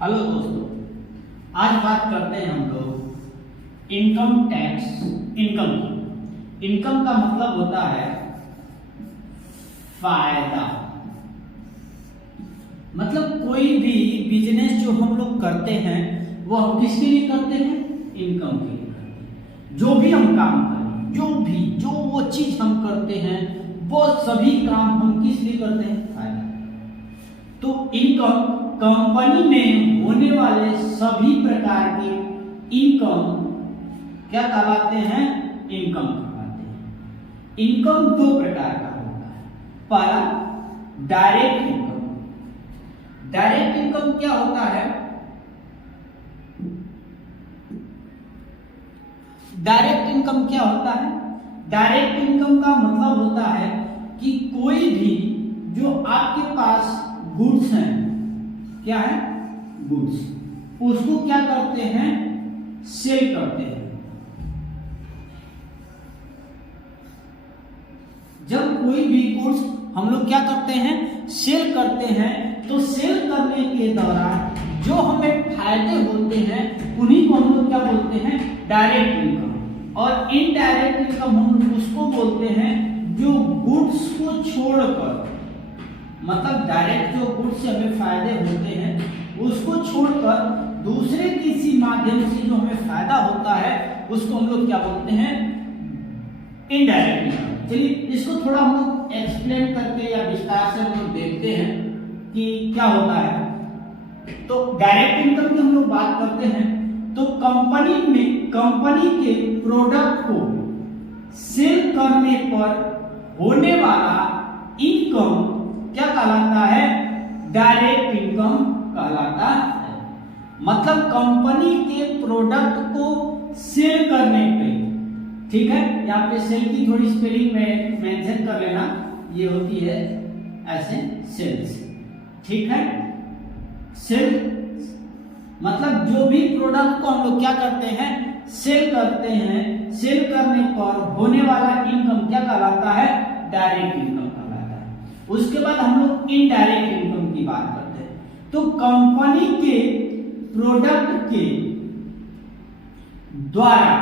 Hello दोस्तों, आज बात करते हैं हम लोग इनकम टैक्स। इनकम का मतलब होता है फायदा। मतलब कोई भी बिजनेस जो हम लोग करते हैं वो हम किसके लिए करते हैं? इनकम के लिए करते हैं। जो भी हम काम करें, जो वो चीज हम करते हैं, वो सभी काम हम किस लिए करते हैं? फायदा। तो इनकम कंपनी में होने वाले सभी प्रकार के इनकम क्या कहलाते हैं? इनकम कहलाते हैं। इनकम दो प्रकार का होता है। पहला डायरेक्ट इनकम। डायरेक्ट इनकम क्या होता है? डायरेक्ट इनकम क्या होता है? डायरेक्ट इनकम का मतलब होता है कि कोई भी जो आपके पास गुड्स हैं, क्या है? गुड्स, उसको क्या करते हैं? सेल करते हैं। जब कोई भी गुड्स हम लोग क्या करते हैं? सेल करते हैं। तो सेल करने के दौरान जो हमें फायदे होते हैं उन्हीं को हम लोग क्या बोलते हैं? Direct income. और इनडायरेक्ट इनकम हम उसको बोलते हैं जो गुड्स को छोड़कर, मतलब डायरेक्ट जो गुड्स से हमें फायदे होते हैं उसको छोड़कर दूसरे किसी माध्यम से जो हमें फायदा होता है उसको हम लोग क्या बोलते हैं? Indirect income. चलिए इसको थोड़ा हम लोग एक्सप्लेन करके या विस्तार से हम लोग देखते हैं कि क्या होता है। तो डायरेक्ट इनकम की हम लोग बात करते हैं तो कंपनी के प्रोडक्ट को सेल करने पर होने वाला इनकम क्या कहलाता है? डायरेक्ट इनकम कहलाता है। मतलब कंपनी के प्रोडक्ट को सेल करने पे, ठीक है, यहाँ पे सेल की थोड़ी स्पेलिंग में मेंशन कर लेना, ये होती है ऐसे सेल्स, ठीक है। सेल मतलब जो भी प्रोडक्ट को हम लोग क्या करते हैं? सेल करते हैं। सेल करने पर होने वाला इनकम क्या कहलाता है? Direct income. उसके बाद हम लोग इनडायरेक्ट इनकम की बात करते हैं। तो कंपनी के प्रोडक्ट के द्वारा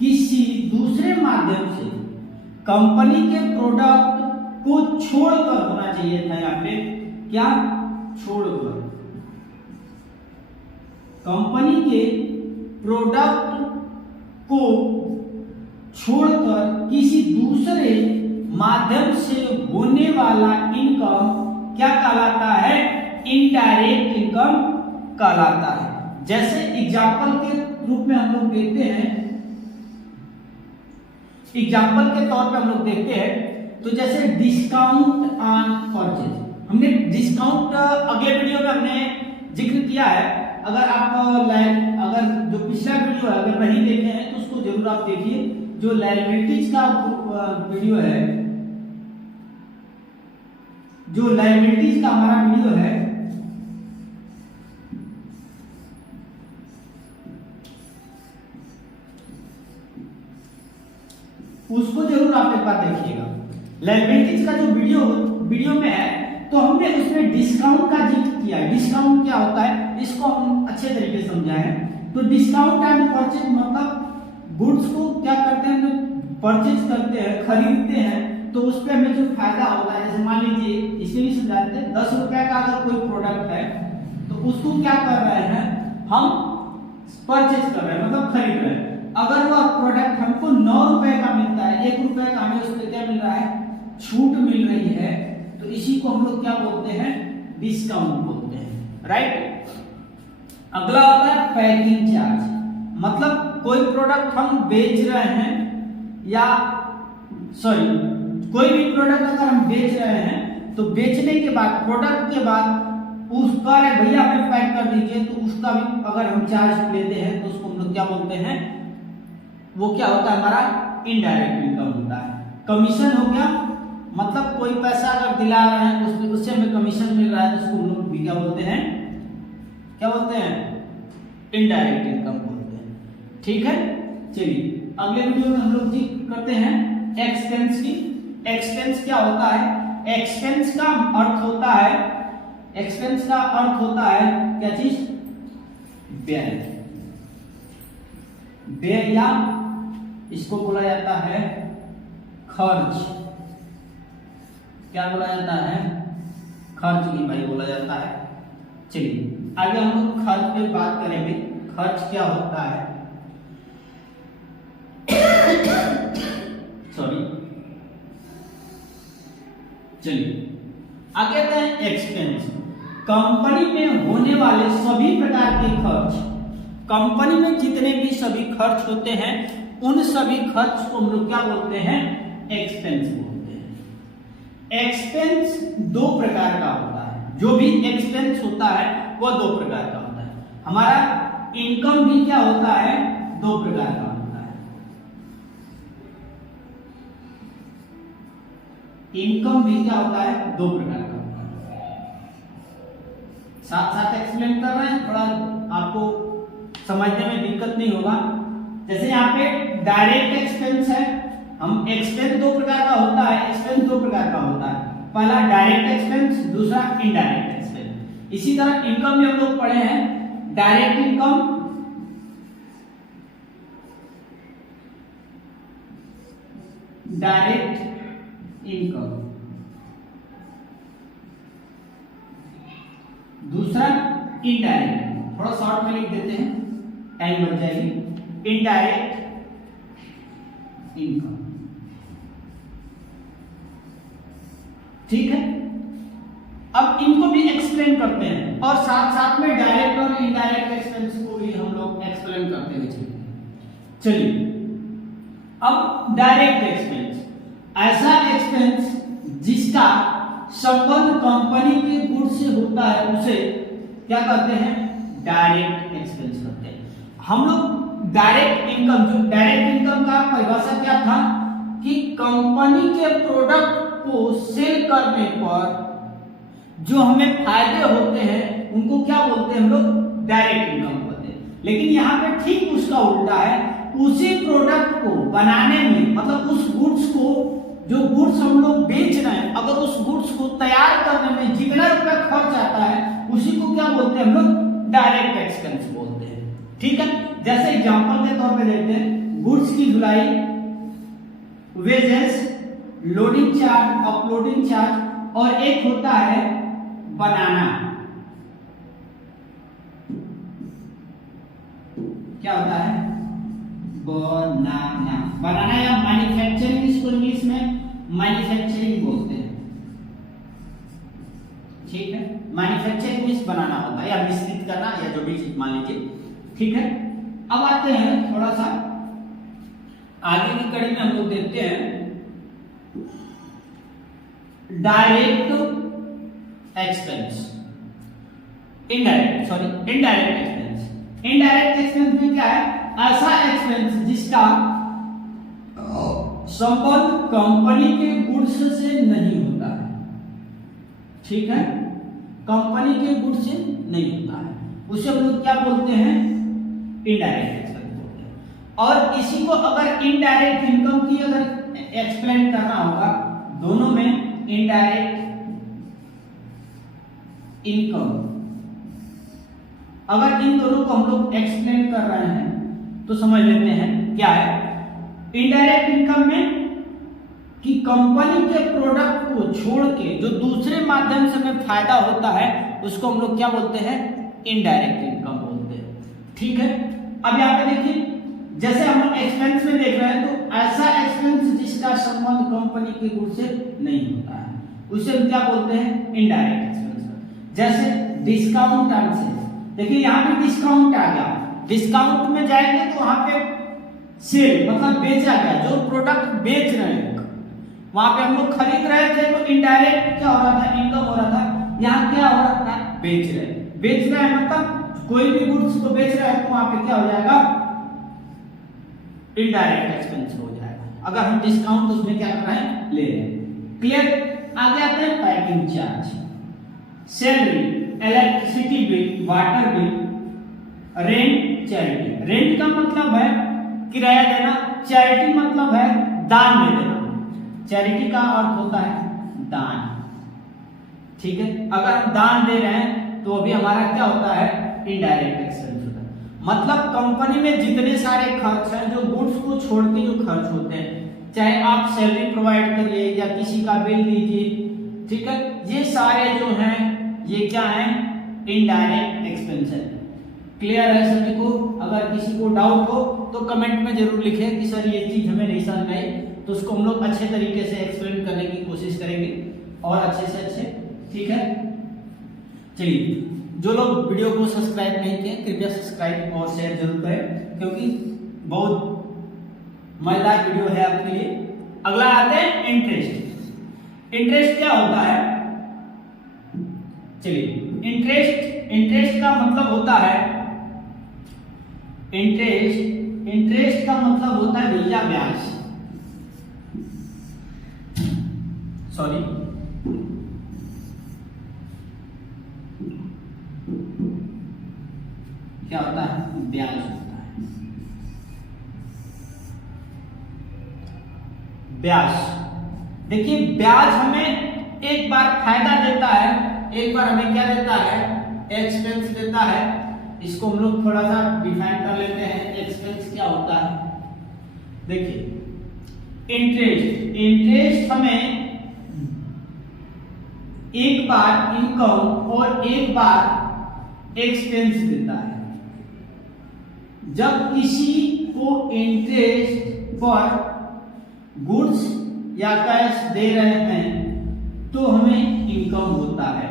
किसी दूसरे माध्यम से, कंपनी के प्रोडक्ट को छोड़कर होना चाहिए था यहाँ पे, क्या? छोड़कर। कंपनी के प्रोडक्ट को छोड़कर किसी दूसरे माध्यम से होने वाला इनकम क्या कहलाता है? इनडायरेक्ट इनकम कहलाता है। जैसे एग्जाम्पल के रूप में हम लोग देखते हैं, एग्जाम्पल के तौर पे हम लोग देखते हैं तो जैसे डिस्काउंट ऑन परचेज। हमने डिस्काउंट अगले वीडियो में हमने जिक्र किया है। अगर आप अगर जो पिछला वीडियो है अगर नहीं देखे हैं तो उसको जरूर आप देखिए। जो लायबिलिटीज का वीडियो है, जो लायबिलिटीज का हमारा वीडियो है, उसको जरूर आप एक बार देखिएगा। लायबिलिटीज का जो वीडियो में है तो हमने उसमें डिस्काउंट का जिक्र किया है। डिस्काउंट क्या होता है इसको हम अच्छे तरीके से समझाएं। तो डिस्काउंट एंड परचेज मतलब गुड्स को क्या करते हैं? जो परचेज करते हैं, खरीदते हैं, तो उस पर हमें जो फायदा होता है, जैसे मान लीजिए इसलिए भी समझाते हैं 10 रुपए का अगर कोई प्रोडक्ट है तो उसको क्या कर रहे हैं? हम परचेज कर रहे हैं, मतलब खरीद रहे हैं। अगर वह प्रोडक्ट हमको 9 रुपए का मिलता है, 1 रुपए का हमें उस पर क्या मिल रहा है? छूट मिल रही है, तो इसी को हम लोग क्या बोलते हैं? डिस्काउंट बोलते हैं, राइट। अगला होता है पैकिंग चार्ज। मतलब कोई प्रोडक्ट हम बेच रहे हैं या कोई भी प्रोडक्ट अगर हम बेच रहे हैं तो बेचने के बाद, प्रोडक्ट के बाद उस पर भैया हमें पैक कर दीजिए, तो उसका भी अगर हम चार्ज लेते हैं तो उसको हम लोग क्या बोलते हैं? वो क्या होता है? हमारा इनडायरेक्ट इनकम होता है। कमीशन हो गया, मतलब कोई पैसा अगर दिला रहे हैं उससे हमें कमीशन मिल रहा है तो उसको हम लोग भी क्या बोलते हैं? क्या बोलते हैं? इनडायरेक्ट इनकम बोलते हैं, ठीक है। चलिए अगले वीडियो में हम लोग जिक्र करते हैं एक्सपेंस की। एक्सपेंस क्या होता है? एक्सपेंस का अर्थ होता है एक्सपेंस का अर्थ होता है क्या चीज? व्यय। व्यय या इसको बोला जाता है खर्च। क्या बोला जाता है? खर्च की भाई बोला जाता है। चलिए आगे हम लोग खर्च पे बात करेंगे। खर्च क्या होता है? सॉरी, चलिए आगे आते हैं एक्सपेंस। कंपनी में होने वाले सभी प्रकार के खर्च, कंपनी में जितने भी सभी खर्च होते हैं उन सभी खर्च को हम लोग क्या बोलते हैं? एक्सपेंस बोलते हैं। एक्सपेंस दो प्रकार का होता है। जो भी एक्सपेंस होता है वह दो प्रकार का होता है। हमारा इनकम भी क्या होता है? दो प्रकार का होता है। इनकम भी क्या होता है? दो प्रकार का होता है। साथ साथ एक्सप्लेन कर रहे हैं, थोड़ा आपको समझने में दिक्कत नहीं होगा। जैसे यहाँ पे डायरेक्ट एक्सपेंस है। हम एक्सपेंस दो प्रकार का होता है। एक्सपेंस दो प्रकार का होता है, पहला डायरेक्ट एक्सपेंस, दूसरा इनडायरेक्ट एक्सपेंस। इसी तरह इनकम भी हम लोग पढ़े हैं, डायरेक्ट इनकम, डायरेक्ट इनकम, दूसरा इनडायरेक्ट। थोड़ा शॉर्ट में लिख देते हैं, टाइम बच जाएगी। इनडायरेक्ट इनकम, ठीक है। अब इनको भी एक्सप्लेन करते हैं और साथ साथ में डायरेक्ट और इनडायरेक्ट एक्सपेंस को भी हम लोग एक्सप्लेन करते हुए चलिए। अब डायरेक्ट एक्सपेंस, ऐसा एक्सपेंस जिसका संबंध कंपनी के गुड्स से होता है उसे क्या कहते हैं? डायरेक्ट एक्सपेंस कहते हैं। हम लोग डायरेक्ट इनकम, जो डायरेक्ट इनकम का परिभाषा क्या था कि कंपनी के प्रोडक्ट को सेल करने पर जो हमें फायदे होते हैं उनको क्या बोलते हैं हम लोग? डायरेक्ट इनकम बोलते हैं। लेकिन यहाँ पे ठीक उसका उल्टा है। उसी प्रोडक्ट को बनाने में, मतलब उस गुड्स को, जो गुड्स हम लोग बेच रहे हैं, अगर उस गुड्स को तैयार करने में जितना रुपया खर्च आता है उसी को क्या बोलते हैं हम लोग? डायरेक्ट एक्सपेंस बोलते हैं, ठीक है। जैसे एग्जांपल के तौर पे देखते हैं, गुड्स की धुलाई, wages, loading charge, uploading charge, और एक होता है बनाना। क्या होता है? बनाना। बनाना या मैन्युफैक्चरिंग, इसको इंग्लिश में मैन्युफैक्चरिंग बोलते हैं, ठीक है। मैन्युफैक्चरिंग मींस बनाना होता है या मिश्रित करना या जो भी चीज मान लीजिए, ठीक है। अब आते हैं थोड़ा सा आगे की कड़ी में, हम लोग देखते हैं direct expense, indirect expense. Indirect expense में क्या है? ऐसा एक्सपेंस जिसका संबंध कंपनी के गुड्स से नहीं होता है, ठीक है। कंपनी के गुड्स से नहीं होता है, उसे हम लोग क्या बोलते हैं? इनडायरेक्ट एक्सपेंस बोलते हैं। और इसी को अगर इनडायरेक्ट इनकम की अगर एक्सप्लेन करना होगा, दोनों में इनडायरेक्ट इनकम, अगर इन दोनों को हम लोग एक्सप्लेन कर रहे हैं तो समझ लेते हैं क्या है। इनडायरेक्ट इनकम में कि कंपनी के प्रोडक्ट को छोड़ के जो दूसरे माध्यम से हमें फायदा होता है उसको हम लोग क्या बोलते हैं? इनडायरेक्ट इनकम बोलते हैं, ठीक है। अब यहाँ पे देखिए, जैसे हम एक्सपेंस में देख रहे हैं तो ऐसा एक्सपेंस जिसका संबंध कंपनी के गुड से नहीं होता है उसे हम क्या बोलते हैं? Indirect expense. जैसे डिस्काउंट एंड, देखिए यहाँ पे डिस्काउंट आ गया, डिस्काउंट में जाएंगे तो वहां पे सेल मतलब बेचा गया, जो प्रोडक्ट बेच रहे हैं वहां पे हम लोग खरीद रहे थे तो इनडायरेक्ट क्या हो रहा था? इनकम हो रहा था। यहाँ क्या हो रहा था? बेच रहे हैं, मतलब कोई भी गुड्स को बेच रहे हैं तो वहां पे क्या हो जाएगा? इनडायरेक्ट एक्सपेंस हो जाएगा। अगर हम डिस्काउंट उसमें क्या कर रहे हैं? ले रहे हैं, क्लियर। आगे आते हैं packing charge, salary, electricity bill, water bill, rent, charity. Rent का मतलब है किराया देना, चैरिटी मतलब है दान में देना। चैरिटी का अर्थ होता है दान, ठीक है। अगर हम दान दे रहे हैं तो अभी हमारा क्या होता है, इनडायरेक्ट एक्सपेंस होता है। मतलब कंपनी में जितने सारे खर्च हैं, जो गुड्स को छोड़ के जो खर्च होते हैं, चाहे आप सैलरी प्रोवाइड करिए या किसी का बिल दीजिए, ठीक है, ये सारे जो हैं ये क्या हैं, इनडायरेक्ट एक्सपेंस है। क्लियर है सभी को? अगर किसी को डाउट हो तो कमेंट में जरूर लिखें कि सर ये चीज हमें नहीं समझ आई, तो उसको हम लोग अच्छे तरीके से एक्सप्लेन करने की कोशिश करेंगे और अच्छे से अच्छे, ठीक है। चलिए, जो लोग वीडियो को सब्सक्राइब नहीं किए कृपया सब्सक्राइब और शेयर जरूर करें, क्योंकि बहुत मजेदार वीडियो है आपके लिए। अगला आते हैं इंटरेस्ट। इंटरेस्ट क्या होता है? चलिए, इंटरेस्ट का मतलब होता है, इंटरेस्ट का मतलब होता है भैया ब्याज, सॉरी, क्या होता है, ब्याज होता है। ब्याज, देखिए ब्याज हमें एक बार फायदा देता है, एक बार हमें क्या देता है, एक्सपेंस देता है। इसको हम लोग थोड़ा सा डिफाइन कर लेते हैं, एक्सपेंस क्या होता है। देखिए इंटरेस्ट हमें एक बार इनकम और एक बार एक्सपेंस देता है। जब किसी को इंटरेस्ट पर गुड्स या कैश दे रहे हैं तो हमें इनकम होता है।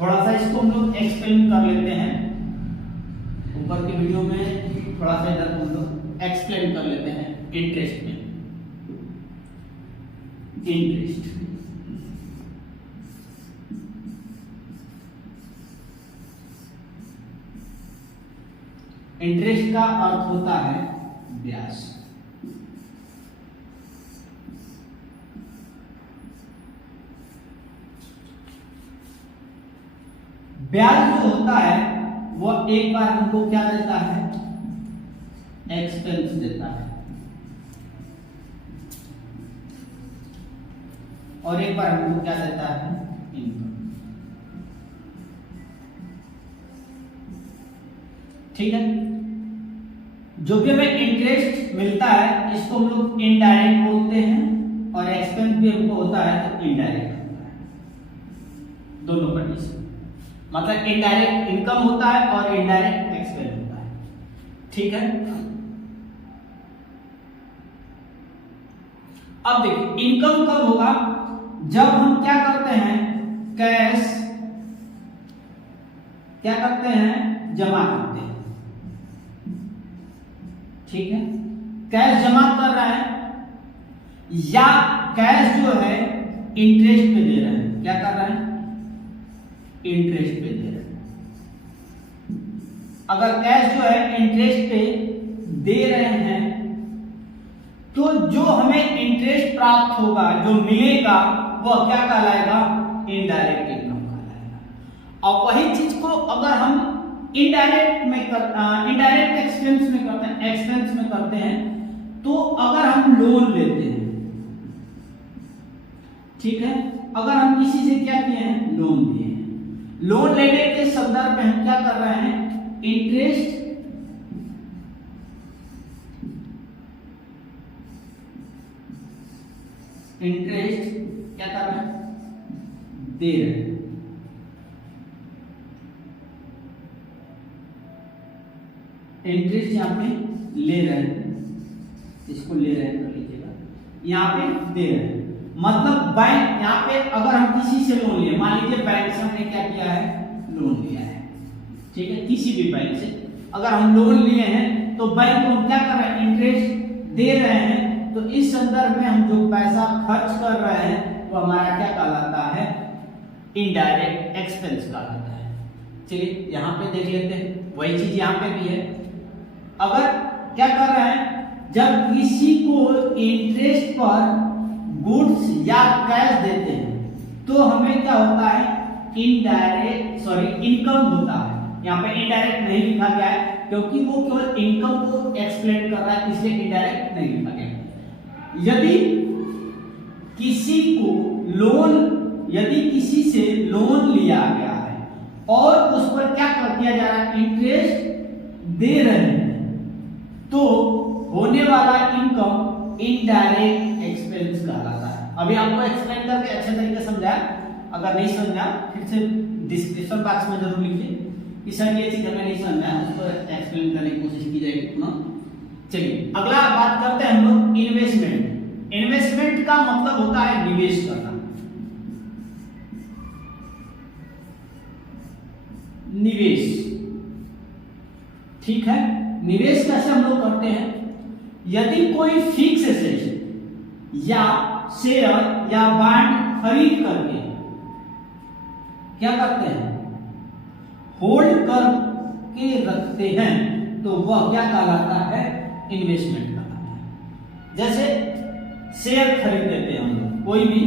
थोड़ा सा इसको हम लोग एक्सप्लेन कर लेते हैं, ऊपर के वीडियो में थोड़ा सा इधर हम लोग एक्सप्लेन कर लेते हैं। इंटरेस्ट में, इंटरेस्ट का अर्थ होता है ब्याज। ब्याज जो होता है वो एक बार हमको क्या देता है, एक्सपेंस देता है, और एक बार हमको क्या देता है, इनकम। ठीक है, जो भी हमें इंटरेस्ट मिलता है इसको हम लोग इनडायरेक्ट बोलते हैं, और एक्सपेंस भी हमको होता है तो इनडायरेक्ट होता है। दोनों कंडीशन, मतलब इनडायरेक्ट इनकम होता है और इनडायरेक्ट एक्सपेंस होता है। ठीक है, अब देखिए इनकम कब होगा, जब हम क्या करते हैं, कैश क्या करते हैं, जमा करते हैं। ठीक है, कैश जमा कर रहे हैं या कैश जो है इंटरेस्ट पे दे रहे हैं, क्या कर रहे हैं, इंटरेस्ट पे दे रहे हैं। अगर कैश जो है इंटरेस्ट पे दे रहे हैं तो जो हमें इंटरेस्ट प्राप्त होगा, जो मिलेगा, वह क्या कहलाएगा, इनडायरेक्ट इनकम कहलाएगा। और वही चीज को अगर हम इनडायरेक्ट एक्सपेंस में करते हैं, एक्सपेंस में करते हैं, तो अगर हम लोन लेते हैं, ठीक है, अगर हम किसी से क्या किए हैं, लोन दिए हैं, लोन लेने के संदर्भ में हम क्या कर रहे हैं, इंटरेस्ट क्या कर रहे हैं, दे रहे हैं। इंटरेस्ट यहाँ पे ले रहे हैं, इसको ले रहे हैं कर लीजिएगा, यहाँ पे दे रहे हैं। मतलब बैंक यहाँ पे अगर हम किसी से लोन लिए, मान लीजिए बैंक से हमने क्या किया है, लोन लिया है, ठीक है, किसी भी बैंक से अगर हम लोन लिए हैं तो बैंक को हम क्या कर रहे हैं, इंटरेस्ट दे रहे हैं। तो इस संदर्भ में हम जो पैसा खर्च कर रहे हैं वो हमारा क्या कहलाता है, इनडायरेक्ट एक्सपेंस कहलाता है। चलिए यहाँ पे देख लेते हैं, वही चीज यहाँ पे भी है। अगर क्या कर रहे हैं, जब किसी को इंटरेस्ट पर गुड्स या कैश देते हैं तो हमें क्या होता है, इनकम होता है। यहाँ पे इनडायरेक्ट नहीं लिखा गया है क्योंकि वो केवल इनकम को एक्सप्लेन कर रहा है, इसलिए इनडायरेक्ट नहीं लिखा गया। यदि किसी को लोन यदि किसी से लोन लिया गया है और उस पर क्या कर दिया जा रहा है, इंटरेस्ट दे रहे हैं, तो होने वाला इनकम इनडायरेक्ट एक्सपेंस कहलाता है। अभी आपको एक्सप्लेन करके अच्छे तरीके समझाया, अगर नहीं समझा फिर से डिस्क्रिप्शन बॉक्स में जरूर लिखिए कि सर ये चीज हमें नहीं समझा, उसको एक्सप्लेन करने की कोशिश की जाएगी पुनः। चलिए अगला बात करते हैं हम लोग इन्वेस्टमेंट। इन्वेस्टमेंट का मतलब होता है निवेश करना। निवेश, ठीक है, निवेश कैसे हम लोग करते हैं, यदि कोई फिक्स एसेट या शेयर या बॉन्ड खरीद करके क्या करते हैं, होल्ड करके रखते हैं, तो वह क्या कहलाता है, इन्वेस्टमेंट कहलाता है। जैसे शेयर खरीद लेते हैं हम लोग, कोई भी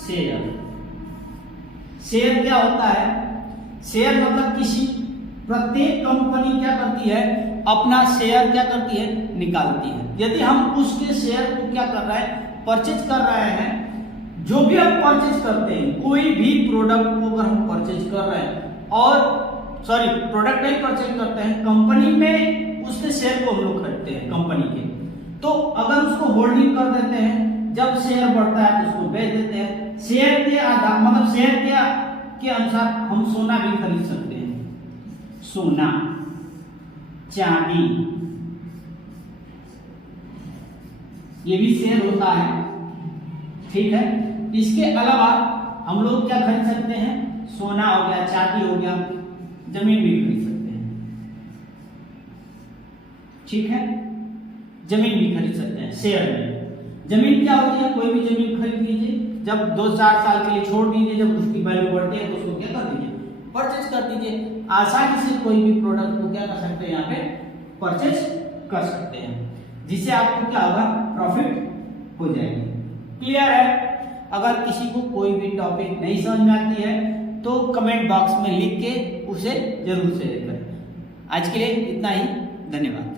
शेयर। शेयर क्या होता है, शेयर मतलब किसी प्रत्येक कंपनी क्या करती है, अपना शेयर क्या करती है, निकालती है। यदि हम उसके शेयर को क्या कर रहे हैं, परचेज कर रहे हैं, जो भी हम परचेज करते हैं, कोई भी प्रोडक्ट को अगर हम परचेज कर रहे हैं, और सॉरी प्रोडक्ट नहीं परचेज करते हैं, कंपनी में उसके शेयर को हम लोग खरीदते हैं कंपनी के, तो अगर उसको होल्डिंग कर देते हैं, जब शेयर बढ़ता है तो उसको बेच देते हैं। शेयर के आधार मतलब शेयर के अनुसार हम सोना भी खरीद सकते हैं, सोना, चांदी, ये भी शेयर होता है, ठीक है। इसके अलावा हम लोग क्या खरीद सकते हैं, सोना हो गया, चांदी हो गया, जमीन भी खरीद सकते हैं, ठीक है, जमीन भी खरीद सकते हैं शेयर में। जमीन क्या होती है, कोई भी जमीन खरीद लीजिए, जब 2-4 साल के लिए छोड़ दीजिए, जब उसकी वैल्यू बढ़ती है तो उसको क्या कर दीजिए, परचेज कर दीजिए। आसानी से कोई भी प्रोडक्ट को क्या कर सकते हैं, यहाँ पे परचेज कर सकते हैं, जिससे आपको क्या होगा, प्रॉफिट हो जाएगी। क्लियर है। अगर किसी को कोई भी टॉपिक नहीं समझ में आती है तो कमेंट बॉक्स में लिख के उसे जरूर शेयर करें। आज के लिए इतना ही, धन्यवाद।